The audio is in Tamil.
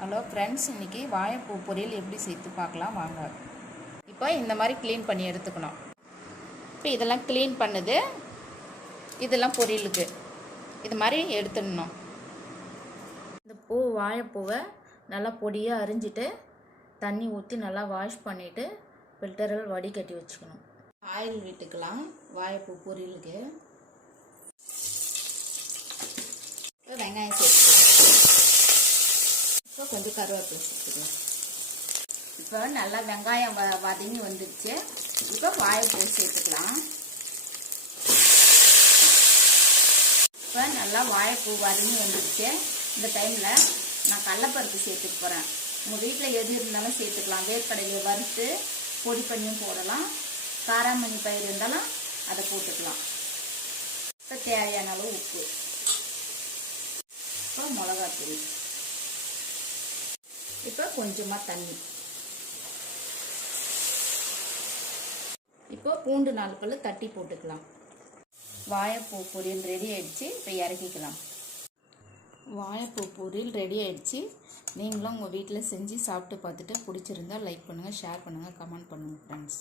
ஹலோ ஃப்ரெண்ட்ஸ், இன்றைக்கி வாழைப்பூ பொரியல் எப்படி செய்து பார்க்கலாம் வாங்க. இப்போ இந்த மாதிரி க்ளீன் பண்ணி எடுத்துக்கணும். இப்போ இதெல்லாம் க்ளீன் பண்ணுது, இதெல்லாம் பொரியலுக்கு இது மாதிரி எடுத்துடணும். இந்த வாழைப்பூவை நல்லா பொடியாக அரிஞ்சிட்டு தண்ணி ஊற்றி நல்லா வாஷ் பண்ணிவிட்டு ஃபில்டரில் வடிகட்டி வச்சுக்கணும். ஆயில் விட்டுக்கலாம் வாழைப்பூ பொரியலுக்கு. வெங்காயம் சேர்த்துக்கலாம். இப்போ கொஞ்சம் கருவேப்பிலை சேர்த்துக்கலாம். இப்போ நல்லா வெங்காயம் வதங்கி வந்துடுச்சு. இப்போ வாழைப்பூ சேர்த்துக்கலாம். இப்போ நல்லா வாழைப்பூ வதங்கி வந்துடுச்சு. இந்த டைமில் நான் கடலைப்பருப்பு சேர்த்துக்க போகிறேன். உங்கள் வீட்டில் எது இருந்தாலும் சேர்த்துக்கலாம். வேர்க்கடலையை வறுத்து பொடி பண்ணியும் போடலாம். காராமணி பயிர் இருந்தாலும் அதை போட்டுக்கலாம். இப்போ தேவையான அளவு உப்பு, இப்போ மிளகாத்தூள், இப்போ கொஞ்சமாக தண்ணி, இப்போ பூண்டு 4 பல்லு தட்டி போட்டுக்கலாம். வாழைப்பூ பொரியல் ரெடி ஆயிடுச்சு. இப்போ இறக்கிக்கலாம். வாழைப்பூ பொரியல் ரெடி ஆயிடுச்சு. நீங்களும் உங்கள் வீட்டில் செஞ்சு சாப்பிட்டு பார்த்துட்டு பிடிச்சிருந்தா லைக் பண்ணுங்கள், ஷேர் பண்ணுங்கள், கமெண்ட் பண்ணுங்கள் ஃப்ரெண்ட்ஸ்.